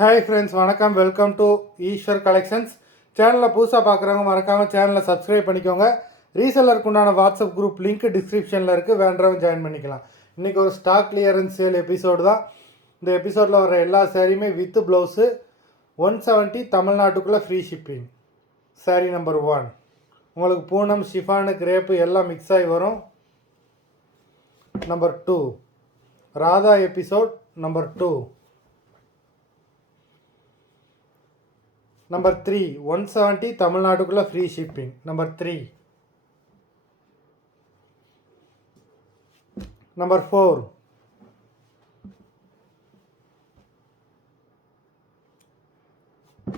Hi friends, வணக்கம். Welcome to Eswar collections. சேனலில் புதுசாக பார்க்குறவங்க மறக்காமல் சேனலை சப்ஸ்கிரைப் பண்ணிக்கோங்க. ரீசெல்லருக்கு உண்டான வாட்ஸ்அப் குரூப் லிங்க் டிஸ்கிரிப்ஷனில் இருக்குது, வேண்டவங்க ஜாயின் பண்ணிக்கலாம். இன்றைக்கி ஒரு ஸ்டாக் கிளியரன்ஸ் சேல் எபிசோடு தான். இந்த எபிசோடில் வர எல்லா சாரியுமே வித் ப்ளவுஸு 170 தமிழ்நாட்டுக்குள்ளே ஃப்ரீ ஷிப்பிங். சாரீ நம்பர் 1 உங்களுக்கு பூனம், ஷிஃபானு, கிரேப்பு எல்லாம் மிக்ஸ் ஆகி வரும். நம்பர் 2 ராதா எபிசோட். நம்பர் 2 நம்பர் 3 170 தமிழ்நாட்டுக்குள்ளே ஃப்ரீ ஷிப்பிங். நம்பர் 3 நம்பர் 4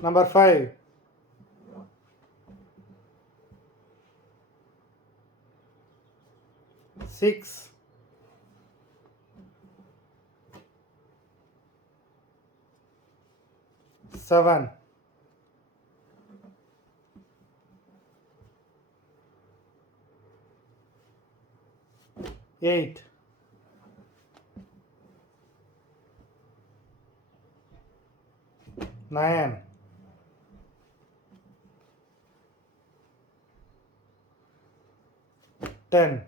நம்பர் 5 6 7 8 9 10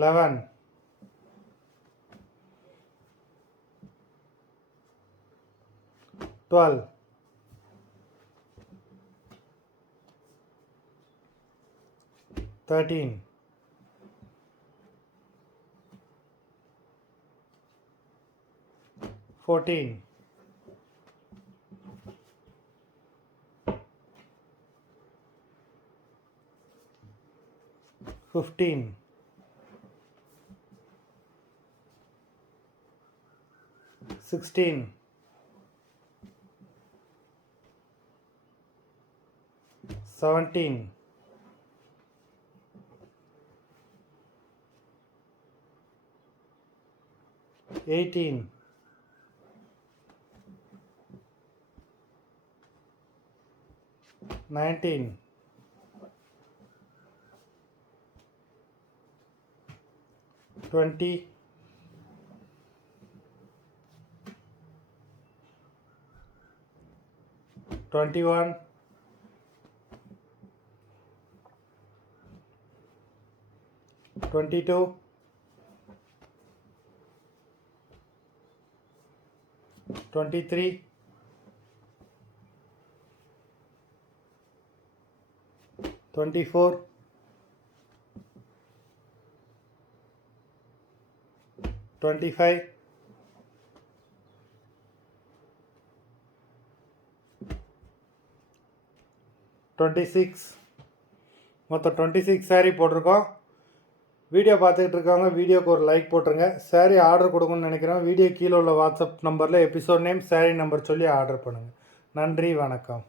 11 12 13 14 15 16 17 18 19 20 21 22 23 24 25 26 மொத்தம் 26 சாரீ போட்டிருக்கோம். வீடியோ பார்த்துக்கிட்டு இருக்கவங்க வீடியோக்கு ஒரு லைக் போட்டுருங்க. சாரீ ஆர்டர் கொடுக்கணும்னு நினைக்கிறோம். வீடியோ கீழே உள்ள வாட்ஸ்அப் நம்பரில் எபிசோட் நேம், சாரீ நம்பர் சொல்லி ஆர்டர் பண்ணுங்கள். நன்றி, வணக்கம்.